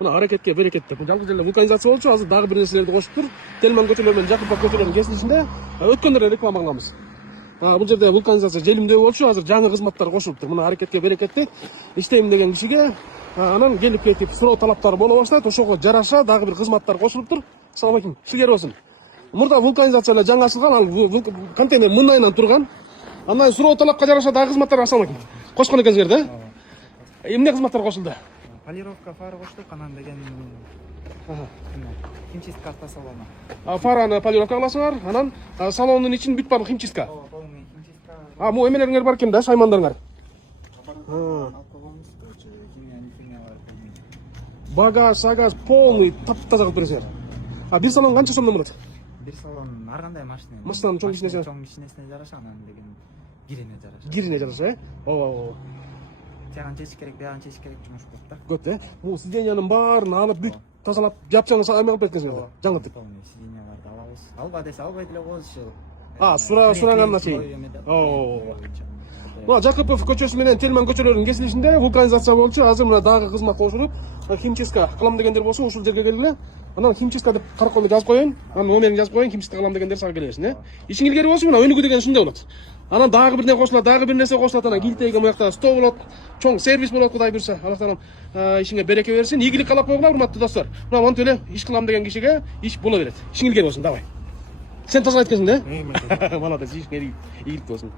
Мына аракетке берекет деп жалгыз эле вулканизация болчу, азыр дагы бир нерселерди кошуп тур. Тельман көчөлөр менен Жакупов көчөлөрүнүн кесилишинде өткөндөрдө реклама кылганбыз. Бул жерде вулканизация желимдөө болчу, азыр жаңы кызматтар кошулуптур. Мына аракетке берекет дейт. Иштейм деген кишиге анан келип кетип суроо талаптары боло баштайт. Ошого жараша дагы бир кызматтар кошулуптур. Assalamu алейкум. Силер болсун. Мурда вулканизация эле жаңы ачылган, ал контейнер мындайынан турган. Андан суроо талапка жараша дагы кызматтар. Assalamu алейкум. Кошкон экенсиңер да? Эмне кызматтар кошулду? Полировка фары коштук, анан деген химчистка автосалону. Фараны полировка кыласыңар, анан салондун ичин бүт баардык химчистка. Полный химчистка. Могу эмелериңер бар экен да, шаймандарыңар. Багаж, сагаж полный таптаза кылып бересиңер. Бир салон канча сомдон болот? Бир салон ар кандай машина. Машинанын чоң кичинеси. Чоң кичинесине жараша, анан деген кирине жараша. Кирине жараша, ооба. Тяган чечиш керек, бияган чечиш керек жумуш болот да. Көт, бул сиденьянын баарын алып бүт тазалап, жапчаңы эме кылып бересиңер. Жаңыртып. Полный сиденьяларды алабыз. Алба десе албайт эле коебуз иши. Сураганына чейин. Мына Жакупов көчөсү менен Тельман көчөлөрүнүн кесилишинде вулканизация болчу. Азыр мына дагы кызмат кошулуп, химчистка кылам дегендер болсо ушул жерге келгиле. Анан химчистка деп караколду жазып коеюн. Анан номерин жазып коеюн, химчистка кылам дегендер сага келесиң, Ишиң илгери болсо мына өнүгүү деген ушундай болот. Анан дагы бир нерсе кошулат, дагы бир нерсе кошулат. Анан килтеге буякта стол болот, чоң сервис болот, Кудай буйрса. Аллах таалам ишиңе береке берсин. Ийгилик каалап койгула, урматтуу достор. Мына монтип эле иш кылам деген кишиге иш боло берет. Ишиң илгери болсун, давай. Сен тазалайт экенсиң да? Молодец, ишиңе ийгилик болсун.